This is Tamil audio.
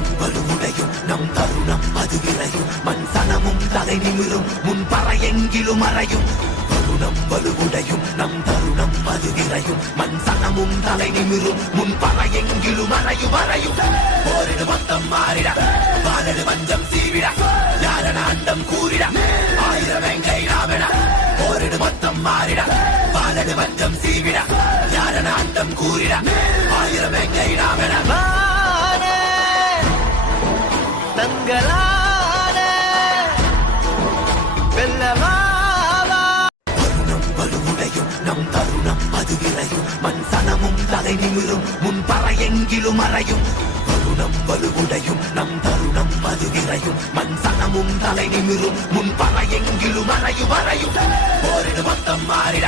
வருணம் வலுவுடையும் நம் தருணம் அது விரையும் மண் சனமும் தலை நிமிரும் முன் பறையெங்கிலும் அறையும் வருணம் வலுவுடையும் நம் தருணம் அது விரையும் மண் சனமும் தலை நிமிரும் முன் பறையெங்கிலும் அறையும் போரிடு மொத்தம் மாறிட வாழடு வஞ்சம் சீவிட யாரன அண்டம் கூறிட ஆயிரம் வெங்கை நாவென போரிடு மொத்தம் மாறிட வாழடு வஞ்சம் சீவிட யாரன அண்டம் கூறிட ஆயிரம் வெங்கை நாவென தங்களான வருணம் வலுவுடையும் நம் தருணம் அது விரையும் மண் சனமும் தலை நிமிரும் முன் பறையெங்கிலும் அறையும் வருணம் வலுவுடையும் நம் தருணம் அது விரையும் மண் சனமும் தலை நிமிரும் முன் பறையெங்கிலும் அறையும் போரிடு மொத்தம் மாறிட